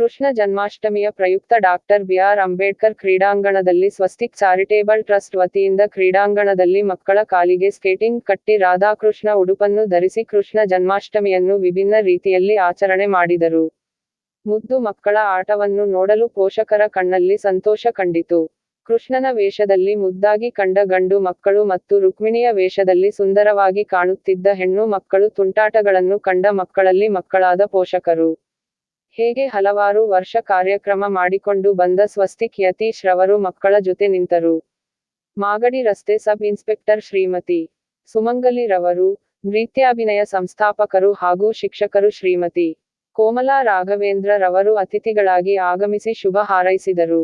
ಕೃಷ್ಣ ಜನ್ಮಾಷ್ಟಮಿಯ ಪ್ರಯುಕ್ತ doctor B R. Ambedkar ಕ್ರೀಡಾಂಗಣದಲ್ಲಿ Swastik charitable trust ವತಿಯಿಂದ ಕ್ರೀಡಾಂಗಣದಲ್ಲಿ ಮಕ್ಕಳ ಕಾಲಿಗೆ ಸ್ಕೇಟಿಂಗ್ ಕಟ್ಟಿ ರಾಧಾಕೃಷ್ಣ ಉಡುಪನ್ನು ಧರಿಸಿ ಕೃಷ್ಣ ಜನ್ಮಾಷ್ಟಮಿಯನ್ನು ವಿಭಿನ್ನ ರೀತಿಯಲ್ಲಿ ಆಚರಣೆ ಮಾಡಿದರು. ಮುದ್ದು ಮಕ್ಕಳ ಆಟವನ್ನು ನೋಡಲು ಪೋಷಕರ ಕಣ್ಣಲ್ಲಿ ಸಂತೋಷ ಕಂಡಿತು. ಕೃಷ್ಣನ ವೇಷದಲ್ಲಿ ಮುದ್ದಾಗಿ ಕಂಡ ಗಂಡು ಮಕ್ಕಳು ಮತ್ತು ರುಕ್ಮಿಣಿಯ ವೇಷದಲ್ಲಿ ಸುಂದರವಾಗಿ ಕಾಣುತ್ತಿದ್ದ ಹೆಣ್ಣು ಮಕ್ಕಳು ತುಂಟಾಟಗಳನ್ನು ಕಂಡ ಮಕ್ಕಳಲ್ಲಿ ಮಕ್ಕಳಾದ ಪೋಷಕರು. ಹೇಗೆ ಹಲವಾರು ವರ್ಷ ಕಾರ್ಯಕ್ರಮ ಮಾಡಿಕೊಂಡು ಬಂದ ಸ್ವಸ್ತಿಕ್ ಯತೀಶ್ ರವರು ಮಕ್ಕಳ ಜೊತೆ ನಿಂತರು. ಮಾಗಡಿ ರಸ್ತೆ ಸಬ್ ಇನ್ಸ್ಪೆಕ್ಟರ್ ಶ್ರೀಮತಿ ಸುಮಂಗಲಿ ರವರು, ನೃತ್ಯಾಭಿನಯ ಸಂಸ್ಥಾಪಕರು ಹಾಗೂ ಶಿಕ್ಷಕರು ಶ್ರೀಮತಿ ಕೋಮಲಾ ರಾಘವೇಂದ್ರ ರವರು ಅತಿಥಿಗಳಾಗಿ ಆಗಮಿಸಿ ಶುಭ ಹಾರೈಸಿದರು.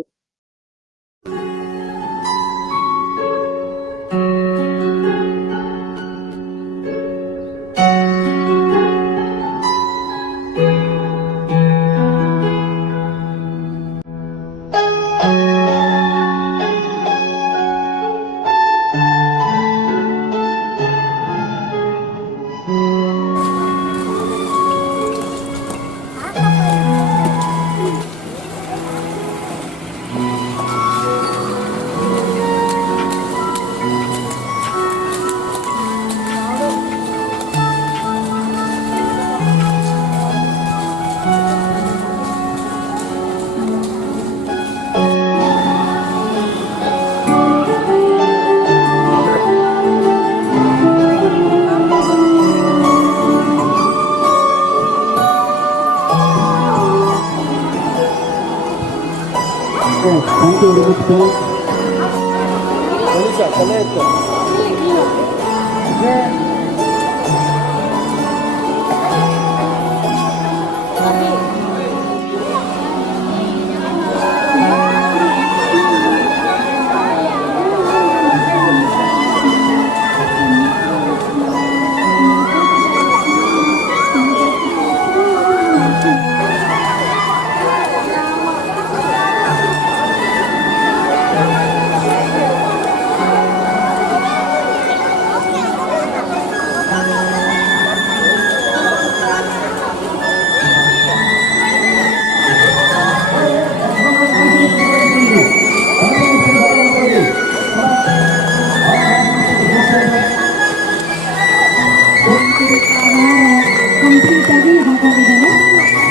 Thank you very much, sir.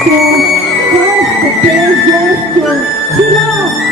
So, first, the page goes to Shila.